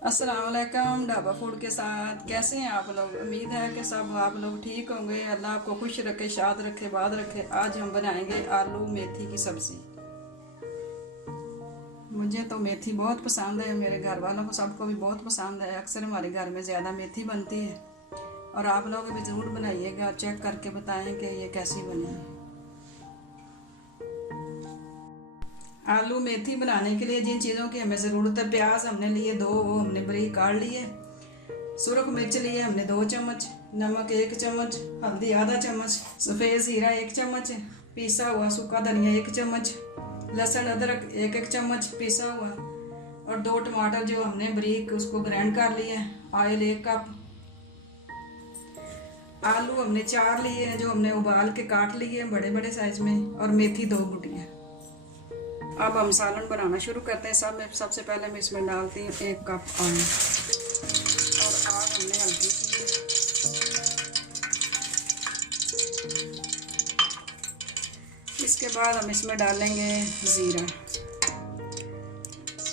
अस्सलाम वालेकुम। ढाबा फूड के साथ कैसे हैं आप लोग? उम्मीद है कि सब आप लोग ठीक होंगे। अल्लाह आपको खुश रखे, शाद रखे, बाद रखे। आज हम बनाएंगे आलू मेथी की सब्ज़ी। मुझे तो मेथी बहुत पसंद है, मेरे घर वालों को सबको भी बहुत पसंद है। अक्सर हमारे घर में ज़्यादा मेथी बनती है और आप लोग भी ज़रूर बनाइएगा। चेक करके बताएं कि ये कैसी बनी है। आलू मेथी बनाने के लिए जिन चीज़ों की हमें ज़रूरत है, प्याज हमने लिए दो, वो हमने बारीक काट लिए। सुरख मिर्च लिए हमने 2 चम्मच, नमक 1 चम्मच, हल्दी आधा चम्मच, सफ़ेद ज़ीरा 1 चम्मच, पीसा हुआ सूखा धनिया 1 चम्मच, लहसुन अदरक 1-1 चम्मच पीसा हुआ, और 2 टमाटर जो हमने बारीक उसको ग्राइंड कर लिए। Oil 1 cup. आलू हमने 4 लिए हैं जो हमने उबाल के काट लिए हैं बड़े बड़े साइज में, और मेथी 2 गुटियाँ। अब हम सालन बनाना शुरू करते हैं। सबसे पहले मैं इसमें डालती हूँ 1 कप ऑयल, और आग हमने हल्की की है। इसके बाद हम इसमें डालेंगे ज़ीरा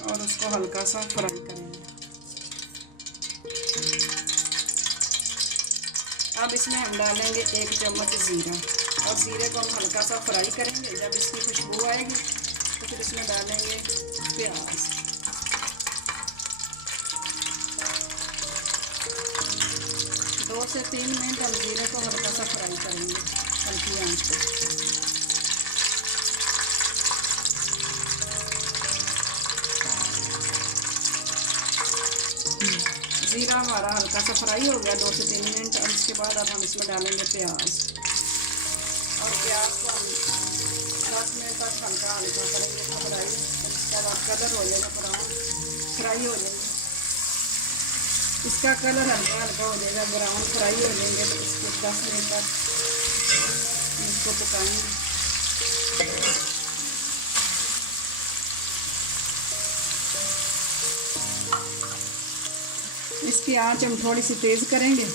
और उसको हल्का सा फ्राई करेंगे। अब इसमें हम डालेंगे 1 चम्मच ज़ीरा, और ज़ीरे को हम हल्का सा फ्राई करेंगे। जब इसकी खुशबू आएगी तो फिर इसमें डालेंगे प्याज। 2 से 3 मिनट हम ज़ीरे को हल्का सा फ्राई करेंगे हल्की आंच पर। ज़ीरा हमारा हल्का सा फ्राई हो गया 2 से 3 मिनट। अब इसके बाद अब हम इसमें डालेंगे प्याज, और प्याज को हम 10 मिनट तक हल्का करेंगे फ्राई। इसका बाद कलर हो जाएगा ब्राउन, फ्राई हो जाएगा। इसका कलर हल्का हल्का हो जाएगा, ब्राउन फ्राई हो जाएंगे, तो इसको 10 मिनट तक इसको पकाएंगे। इसकी आंच हम थोड़ी सी तेज़ करेंगे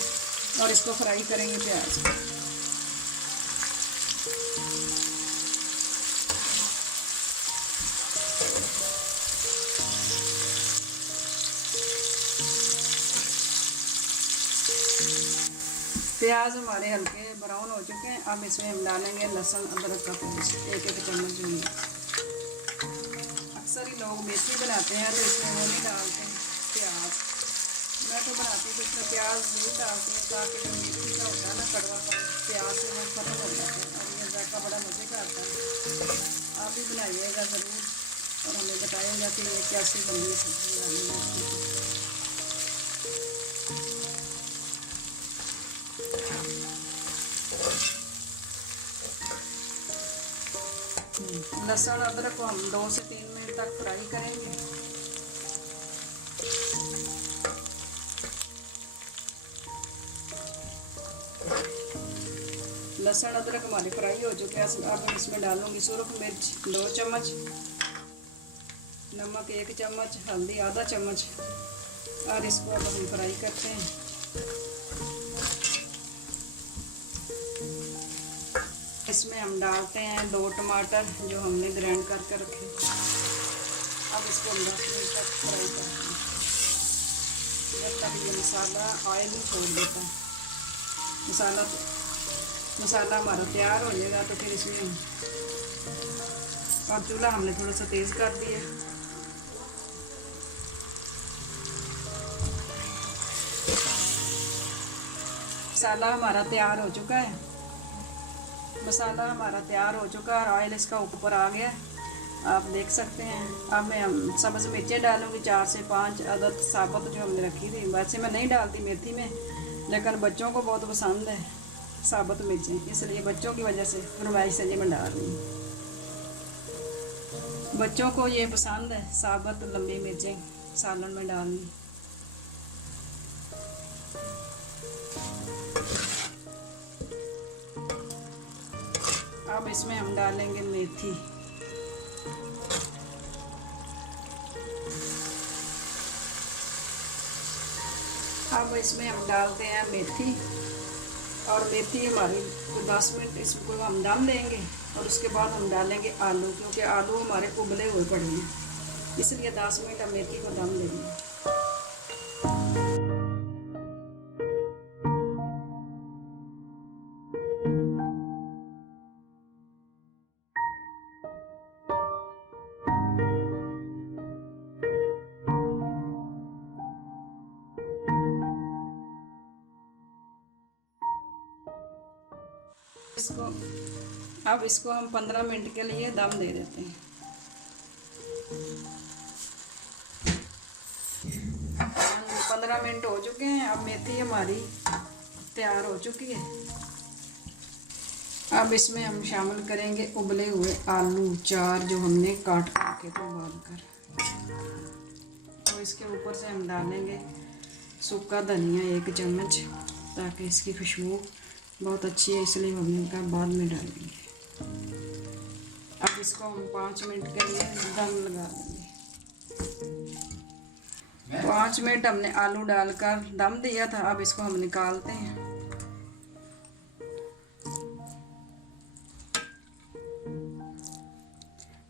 और इसको फ्राई करेंगे प्याज को। प्याज हमारे हल्के ब्राउन हो चुके हैं। अब इसमें हम डालेंगे लहसुन अदरक का पेस्ट 1-1 चम्मच होंगे। अक्सर ही लोग मेथी बनाते हैं तो इसमें वो नहीं डालते प्याज। मैं तो बनाती हूँ तो इसमें प्याज नहीं डालती हूँ, ताकि जो मेथी का होता है ना कड़वापन, प्याज से वो खत्म हो जाता है, और ये जायका बड़ा मज़े का आता है। आप भी बनाइएगा ज़रूर और हमें बताइएगा कि ये कैसी बनी सब्ज़ी आलू मेथी की। लहसुन अदरक को हम 2 से 3 मिनट तक फ्राई करेंगे। लहसुन अदरक हमारे फ्राई हो चुके हैं। अब मैं इसमें डालूंगी सुरख मिर्च 2 चम्मच, नमक 1 चम्मच, हल्दी आधा चम्मच, और इसको अब हम फ्राई करते हैं। इसमें हम डालते हैं 2 टमाटर जो हमने ग्राइंड करके रखे। अब इसको हम 10 मिनट तक फ्राई करते हैं, जब तक ये मसाला ऑयल नहीं छोड़ देता। मसाला हमारा तैयार हो जाएगा तो फिर इसमें, और चूल्हा हमने थोड़ा सा तेज़ कर दिया। मसाला हमारा तैयार हो चुका है। मसाला हमारा तैयार हो चुका है और ऑयल इसका ऊपर आ गया, आप देख सकते हैं। अब मैं सब्ज़ मिर्चें डालूँगी 4 से 5 अदद साबुत जो हमने रखी थी। वैसे मैं नहीं डालती मेथी में, लेकिन बच्चों को बहुत पसंद है साबुत मिर्चें, इसलिए बच्चों की वजह से फरमाइश से ये मैं डाल रही हूँ। बच्चों को ये पसंद है साबुत लंबी मिर्चें सालन में डालनी। अब इसमें हम डालेंगे मेथी। अब इसमें हम डालते हैं मेथी, और मेथी हमारी 10 मिनट इसको हम दम देंगे, और उसके बाद हम डालेंगे आलू, क्योंकि आलू हमारे उबले हुए पड़े हैं, इसलिए 10 मिनट हम मेथी को दम देंगे। अब इसको हम 15 मिनट के लिए दम दे देते हैं। 15 मिनट हो चुके हैं। अब मेथी हमारी तैयार हो चुकी है। अब इसमें हम शामिल करेंगे उबले हुए आलू 4 जो हमने काट के तो उबाल कर, और इसके ऊपर से हम डालेंगे सूखा धनिया 1 चम्मच, ताकि इसकी खुशबू बहुत अच्छी है, इसलिए हम इनका बाद में डालेंगे। अब इसको हम 5 मिनट के लिए दम लगा देंगे। 5 मिनट हमने आलू डालकर दम दिया था। अब इसको हम निकालते हैं।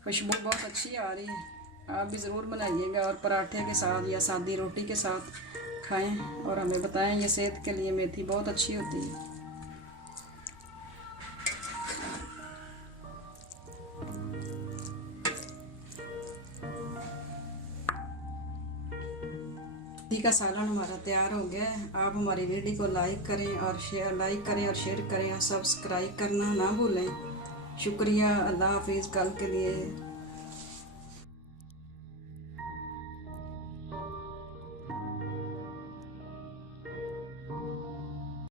खुशबू बहुत अच्छी आ रही है। आप भी ज़रूर बनाइएगा और पराठे के साथ या सादी रोटी के साथ खाएं, और हमें बताएं। ये सेहत के लिए मेथी बहुत अच्छी होती है। मेथी का सालन हमारा तैयार हो गया है। आप हमारी वीडियो को लाइक करें और शेयर करें और सब्सक्राइब करना ना भूलें। शुक्रिया। अल्लाह हाफिज़। कल के लिए